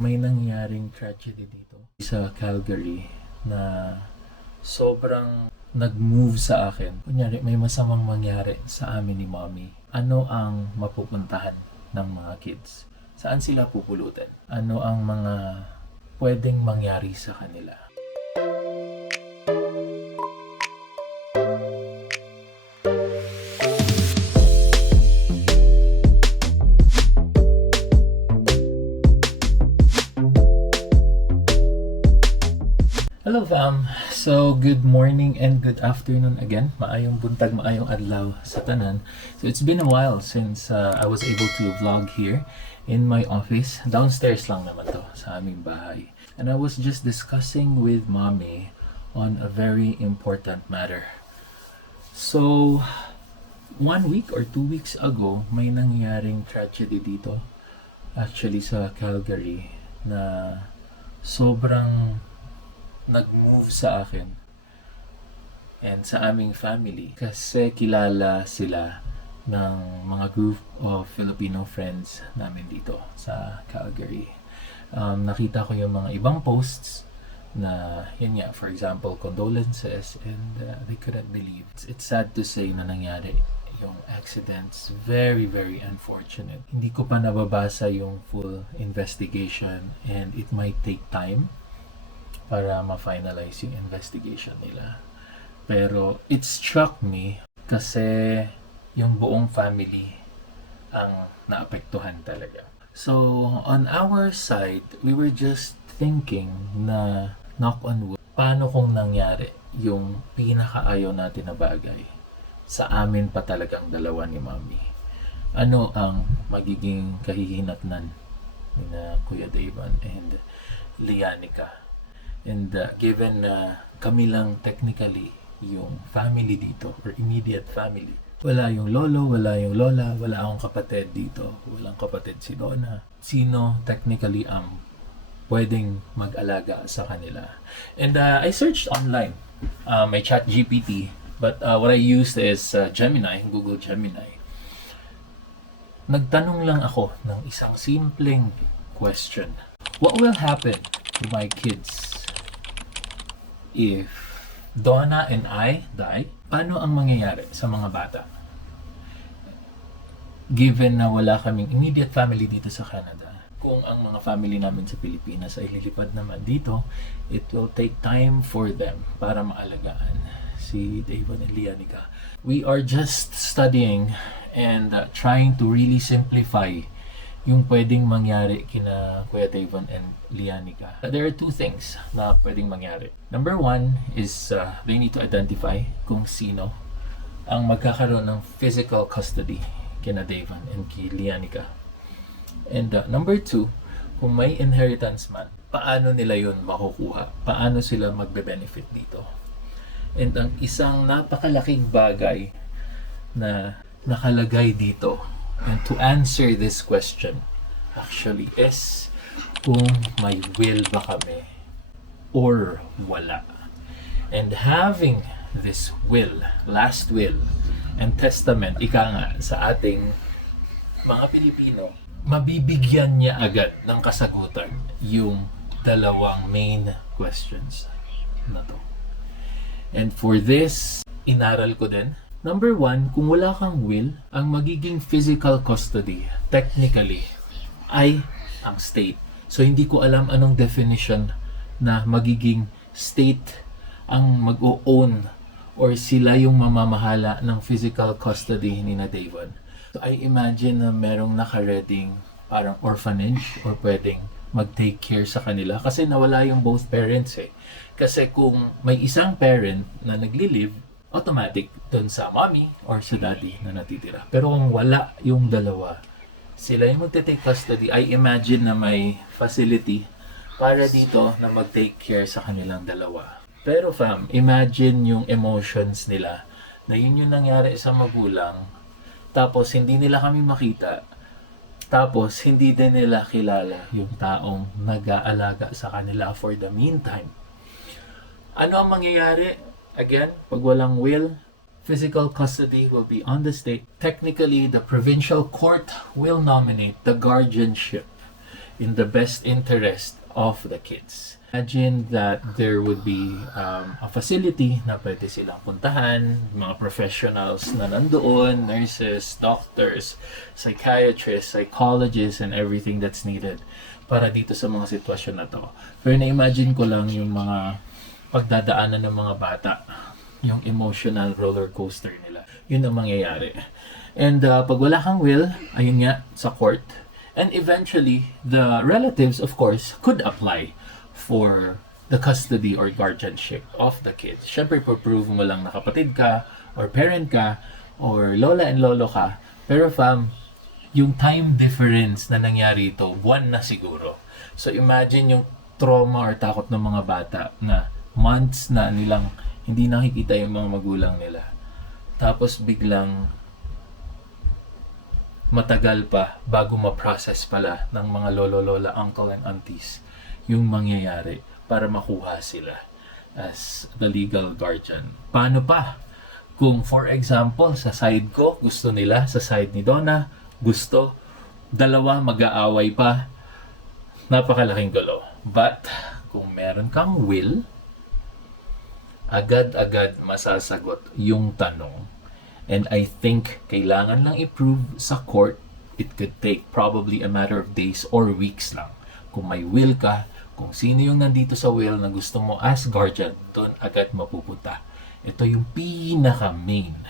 May nangyaring tragedy dito sa Calgary na sobrang nag-move sa akin. Kunyari, may masamang mangyari sa amin ni Mommy. Ano ang mapupuntahan ng mga kids? Saan sila pupulutin? Ano ang mga pwedeng mangyari sa kanila? Hello fam! So, good morning and good afternoon again. Maayong buntag, maayong adlaw sa tanan. So, it's been a while since I was able to vlog here in my office. Downstairs lang naman to sa aming bahay. And I was just discussing with Mommy on a very important matter. So, 1 week or 2 weeks ago, may nangyaring tragedy dito. Actually sa Calgary na sobrang nag-move sa akin and sa aming family kasi kilala sila ng mga group of Filipino friends namin dito sa Calgary. Nakita ko yung mga ibang posts na yun nga, for example, condolences, and they couldn't believe. It's sad to say na nangyari yung accidents. Very, very unfortunate. Hindi ko pa nababasa yung full investigation and it might take time para ma-finalize yung investigation nila. Pero it struck me kasi yung buong family ang naapektuhan talaga. So, on our side, we were just thinking na, knock on wood, paano kung nangyari yung pinakaayaw natin na bagay sa amin pa talagang dalawa ni Mommy? Ano ang magiging kahihinatnan ni na Kuya Davon and Lianica? And given na kami lang technically yung family dito or immediate family, wala yung lolo, wala yung lola, wala akong kapatid dito, walang kapatid si Donna. Sino technically ang pwedeng mag-alaga sa kanila? And I searched online, may chat GPT, but what I used is Gemini, Google Gemini. Nagtanong lang ako ng isang simpleng question. What will happen to my kids if Donna and I die? Paano ang mangyayari sa mga bata? Given na wala kaming immediate family dito sa Canada, kung ang mga family namin sa Pilipinas ay lilipad naman dito, it will take time for them para maalagaan si Davon and Lianica. We are just studying and trying to really simplify yung pwedeng mangyari kina Kuya Davon and Lianica. There are two things na pwedeng mangyari. Number one is they need to identify kung sino ang magkakaroon ng physical custody kina Davon and kay Lianica. And number two, kung may inheritance man, paano nila yun makukuha? Paano sila magbe-benefit dito? And ang isang napakalaking bagay na nakalagay dito, and to answer this question actually, is kung may will ba kami or wala. And having this will, last will and testament, ika nga sa ating mga Pilipino, mabibigyan niya agad ng kasagutan yung dalawang main questions na to. And for this, inaral ko din. Number one, kung wala kang will, ang magiging physical custody, technically, ay ang state. So, hindi ko alam anong definition na magiging state ang mag-o-own or sila yung mamamahala ng physical custody ni na Davon. So, I imagine na merong nakareding parang orphanage or pwedeng mag-take care sa kanila kasi nawala yung both parents eh. Kasi kung may isang parent na nagli-live, automatic dun sa mommy or sa daddy na natitira. Pero kung wala yung dalawa, sila yung magte-take custody. I imagine na may facility para dito na mag-take care sa kanilang dalawa. Pero fam, imagine yung emotions nila na yun yung nangyari sa magulang, tapos hindi nila kami makita, tapos hindi din nila kilala yung taong nag-aalaga sa kanila for the meantime. Ano ang mangyayari? Again, pag walang will, physical custody will be on the state. Technically, the provincial court will nominate the guardianship in the best interest of the kids. Imagine that there would be a facility na pwede silang puntahan, mga professionals na nandoon, nurses, doctors, psychiatrists, psychologists, and everything that's needed para dito sa mga sitwasyon na to. Pero na-imagine ko lang yung mga pagdadaanan ng mga bata, yung emotional roller coaster nila. Yun ang mangyayari. And pag wala kang will, ayun nga, sa court. And eventually, the relatives, of course, could apply for the custody or guardianship of the kids. Siyempre, prove mo lang na kapatid ka, or parent ka, or lola and lolo ka. Pero fam, yung time difference na nangyari ito, buwan na siguro. So imagine yung trauma or takot ng mga bata na months na nilang hindi nakikita yung mga magulang nila. Tapos biglang matagal pa bago ma-process pala ng mga lolo, lola, uncle, and aunties yung mangyayari para makuha sila as the legal guardian. Paano pa? Kung for example, sa side ko, gusto nila, sa side ni Donna, gusto, dalawa mag-aaway pa, napakalaking gulo. But, kung meron kang will, agad-agad masasagot yung tanong. And I think kailangan lang i-prove sa court. It could take probably a matter of days or weeks lang. Kung may will ka, kung sino yung nandito sa will na gusto mo as guardian, doon agad mapupunta. Ito yung pinaka-main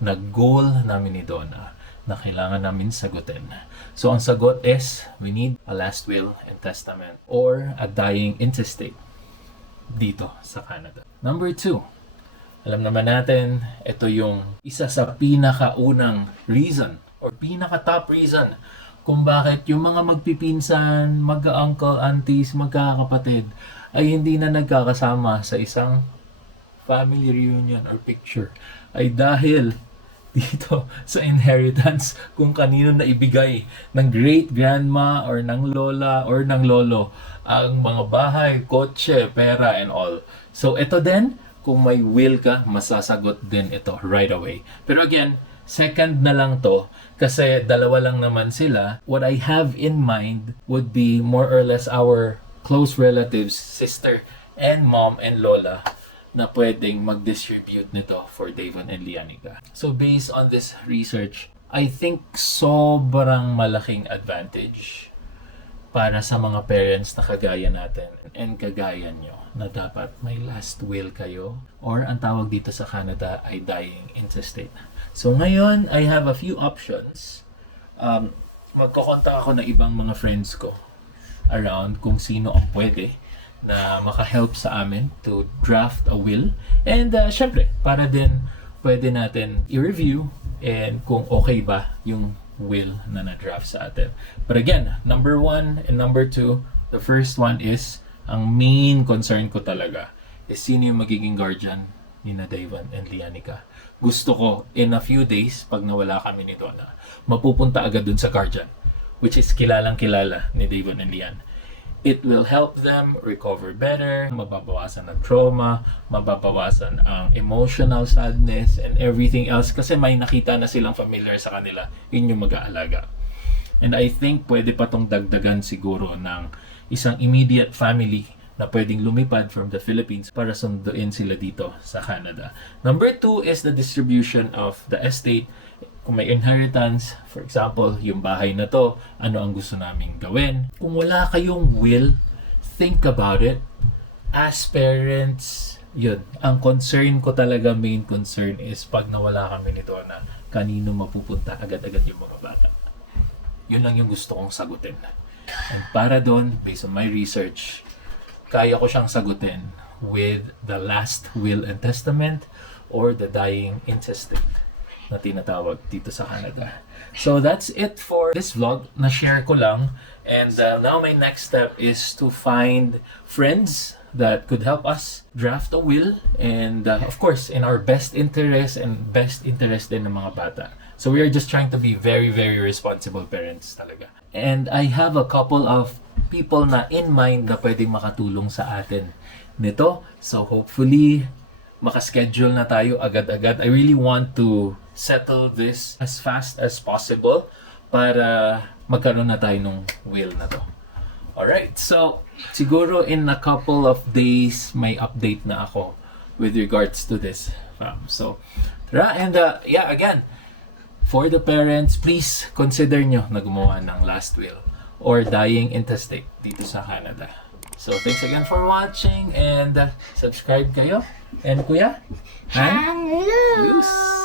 na goal namin ni Donna na kailangan namin sagutin. So ang sagot is, we need a last will and testament or a dying intestate dito sa Canada. Number 2, alam naman natin, ito yung isa sa pinakaunang reason or pinaka-top reason kung bakit yung mga magpipinsan, mag-uncle, aunties, magkakapatid ay hindi na nagkakasama sa isang family reunion or picture ay dahil dito sa inheritance kung kanino na ibigay ng great-grandma or ng lola or ng lolo ang mga bahay, kotse, pera, and all. So ito din, kung may will ka, masasagot din ito right away. Pero again, second na lang to kasi dalawa lang naman sila. What I have in mind would be more or less our close relatives, sister and mom and lola na pwedeng mag-distribute nito for Davon and Lianica. So based on this research, I think sobrang malaking advantage para sa mga parents na kagaya natin and kagaya nyo na dapat may last will kayo or ang tawag dito sa Canada ay dying intestate. So ngayon, I have a few options. Magkokontak ako ng ibang mga friends ko around kung sino ang pwede na makahelp sa amin to draft a will. And syempre, para din pwede natin i-review and kung okay ba yung will na na-draft sa atin. But again, number 1 and number 2, the first one is, ang main concern ko talaga is sino yung magiging guardian ni na Davon and Lianica. Gusto ko, in a few days, pag nawala kami ni Donna, mapupunta agad dun sa guardian, which is kilalang kilala ni Davon and Lian. It will help them recover better, mababawasan ang trauma, mababawasan ang emotional sadness and everything else kasi may nakita na silang familiar sa kanila, yun yung mag-aalaga. And I think pwede pa tong dagdagan siguro ng isang immediate family na pwedeng lumipad from the Philippines para sunduin sila dito sa Canada. Number 2 is the distribution of the estate. Kung may inheritance, for example, yung bahay na to, ano ang gusto naming gawin. Kung wala kayong will, think about it. As parents, yun. Ang concern ko talaga, main concern is pag nawala kami ni Donna, kanino mapupunta agad-agad yung mga bata. Yun lang yung gusto kong sagutin. And para doon, based on my research, kaya ko siyang sagutin with the last will and testament or the dying intestate na tinatawag dito sa Canada. So that's it for this vlog. Na-share ko lang. And now my next step is to find friends that could help us draft a will. And of course, in our best interest and best interest din ng mga bata. So we are just trying to be very, very responsible parents talaga. And I have a couple of people na in mind na pwedeng makatulong sa atin nito. So hopefully, makaschedule na tayo agad-agad. I really want to settle this as fast as possible para magkaroon na tayo ng will na to. Alright, so siguro in a couple of days may update na ako with regards to this, fam. So, tara, and yeah, again, for the parents, please consider nyo na gumawa ng last will or dying intestate dito sa Canada. So, thanks again for watching and subscribe kayo. And kuya, Han? Hello. Luz.